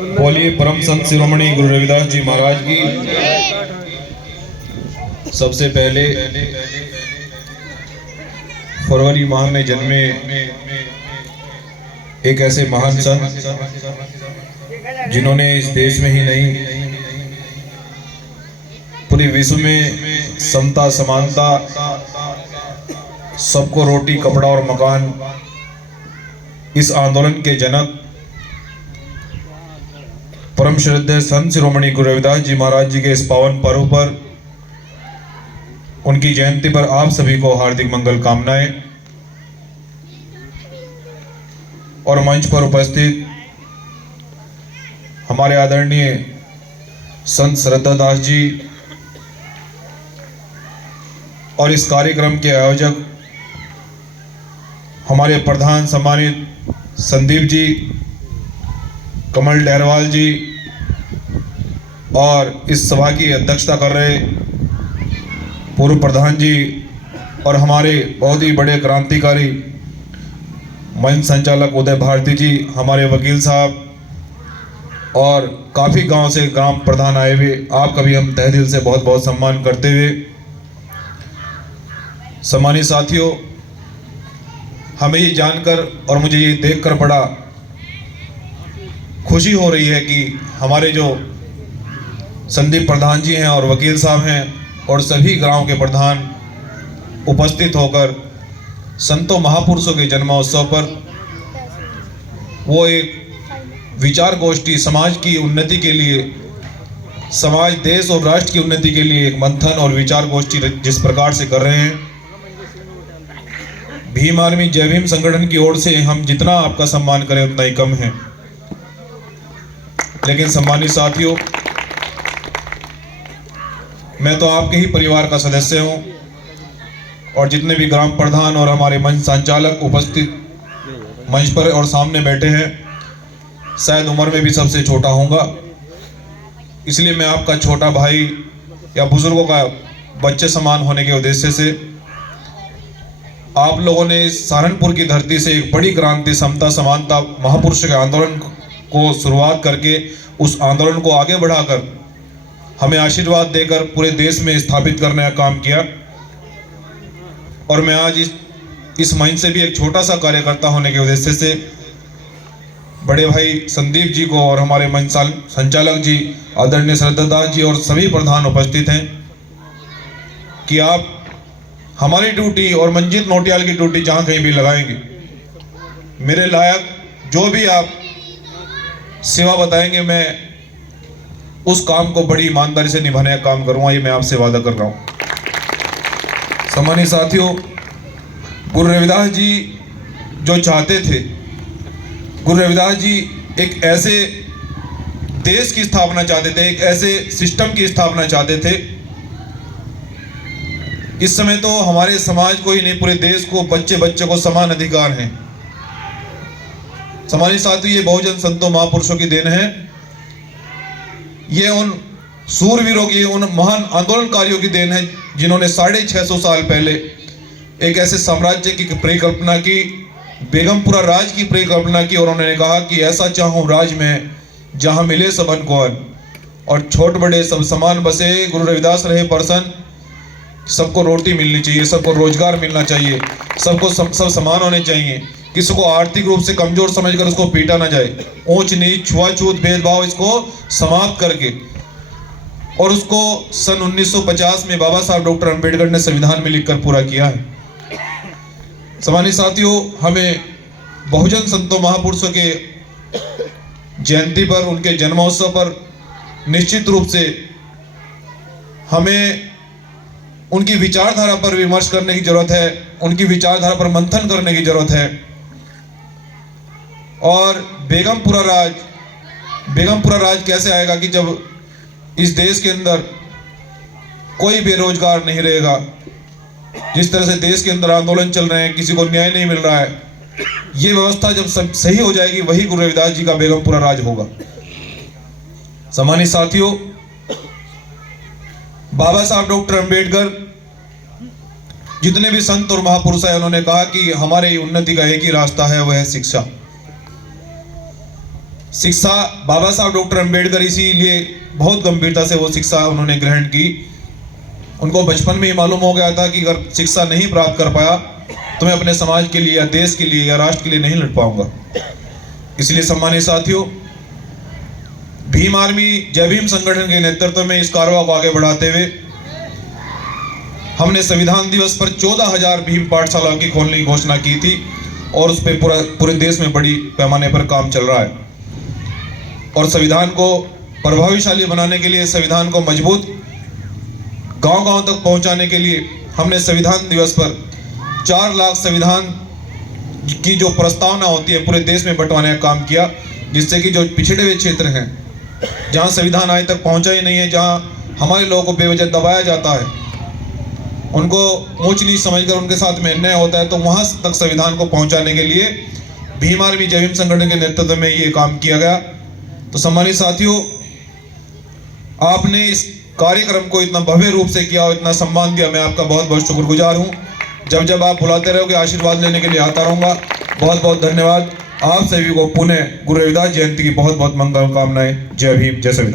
बोलिए परम संत शिरोमणि गुरु रविदास जी महाराज की। सबसे पहले फरवरी माह में जन्मे एक ऐसे महान संत जिन्होंने इस देश में ही नहीं पूरे विश्व में समता समानता, सबको रोटी कपड़ा और मकान, इस आंदोलन के जनक परम श्रद्धेय संत शिरोमणि गुरु रविदास जी महाराज जी के इस पावन पर्व पर, उनकी जयंती पर आप सभी को हार्दिक मंगल कामनाएं। और मंच पर उपस्थित हमारे आदरणीय संत श्रद्धा दास जी और इस कार्यक्रम के आयोजक हमारे प्रधान सम्मानित संदीप जी, कमल डहरवाल जी, और इस सभा की अध्यक्षता कर रहे पूर्व प्रधान जी और हमारे बहुत ही बड़े क्रांतिकारी मंच संचालक उदय भारती जी, हमारे वकील साहब और काफ़ी गांव से ग्राम प्रधान आए हुए, आपका भी हम तहे दिल से बहुत बहुत सम्मान करते हुए, सम्मानित साथियों, हमें ये जानकर और मुझे ये देखकर बड़ा खुशी हो रही है कि हमारे जो संदीप प्रधान जी हैं और वकील साहब हैं और सभी गांव के प्रधान उपस्थित होकर संतों महापुरुषों के जन्मोत्सव पर वो एक विचार गोष्ठी, समाज की उन्नति के लिए, समाज देश और राष्ट्र की उन्नति के लिए एक मंथन और विचार गोष्ठी जिस प्रकार से कर रहे हैं, भीम आर्मी जय भीम संगठन की ओर से हम जितना आपका सम्मान करें उतना ही कम है। लेकिन सम्मानित साथियों, मैं तो आपके ही परिवार का सदस्य हूं और जितने भी ग्राम प्रधान और हमारे मंच संचालक उपस्थित मंच पर और सामने बैठे हैं, शायद उम्र में भी सबसे छोटा होऊंगा, इसलिए मैं आपका छोटा भाई या बुजुर्गों का बच्चे समान होने के उद्देश्य से आप लोगों ने इस सहारनपुर की धरती से एक बड़ी क्रांति, समता समानता महापुरुष के आंदोलन को शुरुआत करके उस आंदोलन को आगे बढ़ाकर हमें आशीर्वाद देकर पूरे देश में स्थापित करने का काम किया। और मैं आज इस मंच से भी एक छोटा सा कार्यकर्ता होने के उद्देश्य से बड़े भाई संदीप जी को और हमारे मंच संचालक जी आदरणीय श्रद्धा दास जी और सभी प्रधान उपस्थित हैं कि आप हमारी ड्यूटी और मंजीत नोटियाल की ड्यूटी जहाँ कहीं भी लगाएंगे, मेरे लायक जो भी आप सेवा बताएंगे, मैं उस काम को बड़ी ईमानदारी से निभाने का काम करूँगा, ये मैं आपसे वादा कर रहा हूँ। सम्मानित साथियों, गुरु रविदास जी जो चाहते थे, गुरु रविदास जी एक ऐसे देश की स्थापना चाहते थे, एक ऐसे सिस्टम की स्थापना चाहते थे। इस समय तो हमारे समाज को ही नहीं, पूरे देश को, बच्चे बच्चे को समान अधिकार हैं। सम्मानित साथियों, ये बहुजन संतों महापुरुषों की देन है, ये उन सूरवीरों की, उन महान आंदोलनकारियों की देन है जिन्होंने 650 साल पहले एक ऐसे साम्राज्य की परिकल्पना की, बेगमपुरा राज की परिकल्पना की, और उन्होंने कहा कि ऐसा चाहूं राज में जहां मिले सबन को अन्न, और छोट बड़े सब समान बसे। गुरु रविदास रहे प्रसन्न, सबको रोटी मिलनी चाहिए, सबको रोजगार मिलना चाहिए, सबको सब समान होने चाहिए, किसी को आर्थिक रूप से कमजोर समझकर उसको पीटा ना जाए, ऊंच नीच छुआछूत भेदभाव इसको समाप्त करके, और उसको सन 1950 में बाबा साहब डॉक्टर अंबेडकर ने संविधान में लिखकर पूरा किया है। सम्मानित साथियों, हमें बहुजन संतों महापुरुषों के जयंती पर, उनके जन्मोत्सव पर निश्चित रूप से हमें उनकी विचारधारा पर विमर्श करने की जरूरत है, उनकी विचारधारा पर मंथन करने की जरूरत है। और बेगमपुरा राज कैसे आएगा कि जब इस देश के अंदर कोई बेरोजगार नहीं रहेगा, जिस तरह से देश के अंदर आंदोलन चल रहे हैं, किसी को न्याय नहीं मिल रहा है, ये व्यवस्था जब सब सही हो जाएगी, वही गुरु रविदास जी का बेगमपुरा राज होगा। सम्मानित साथियों, बाबा साहब डॉक्टर अंबेडकर जितने भी संत और महापुरुष हैं, उन्होंने कहा कि हमारे उन्नति का एक ही रास्ता है, वह है शिक्षा। शिक्षा बाबा साहब डॉक्टर अंबेडकर इसीलिए बहुत गंभीरता से वो शिक्षा उन्होंने ग्रहण की। उनको बचपन में ही मालूम हो गया था कि अगर शिक्षा नहीं प्राप्त कर पाया तो मैं अपने समाज के लिए या देश के लिए या राष्ट्र के लिए नहीं लड़ पाऊंगा। इसलिए सम्मानित साथियों, भीम आर्मी जय भीम संगठन के नेतृत्व में इस कार्रवाई को आगे बढ़ाते हुए हमने संविधान दिवस पर 14,000 भीम पाठशाला की खोलने की घोषणा की थी और उस पर पूरे देश में बड़ी पैमाने पर काम चल रहा है। और संविधान को प्रभावशाली बनाने के लिए, संविधान को मजबूत गांव-गांव तक पहुंचाने के लिए हमने संविधान दिवस पर 4 लाख संविधान की जो प्रस्तावना होती है पूरे देश में बंटवाने का काम किया, जिससे कि जो पिछड़े हुए क्षेत्र हैं, जहां संविधान आज तक पहुंचा ही नहीं है, जहां हमारे लोगों को बेवजह दबाया जाता है, उनको ऊंच नीच समझकर उनके साथ में अन्याय होता है, तो वहां तक संविधान को पहुंचाने के लिए भीम आर्मी जय भीम संगठन के नेतृत्व में ये काम किया गया। तो सम्मानित साथियों, आपने इस कार्यक्रम को इतना भव्य रूप से किया और इतना सम्मान दिया, मैं आपका बहुत बहुत शुक्रगुजार हूँ। जब जब आप बुलाते रहोगे आशीर्वाद लेने के लिए आता रहूँगा। बहुत बहुत धन्यवाद। आप सभी को पुनः गुरु रविदास जयंती की बहुत बहुत मंगल कामनाएं। जय भीम, जय संविधान।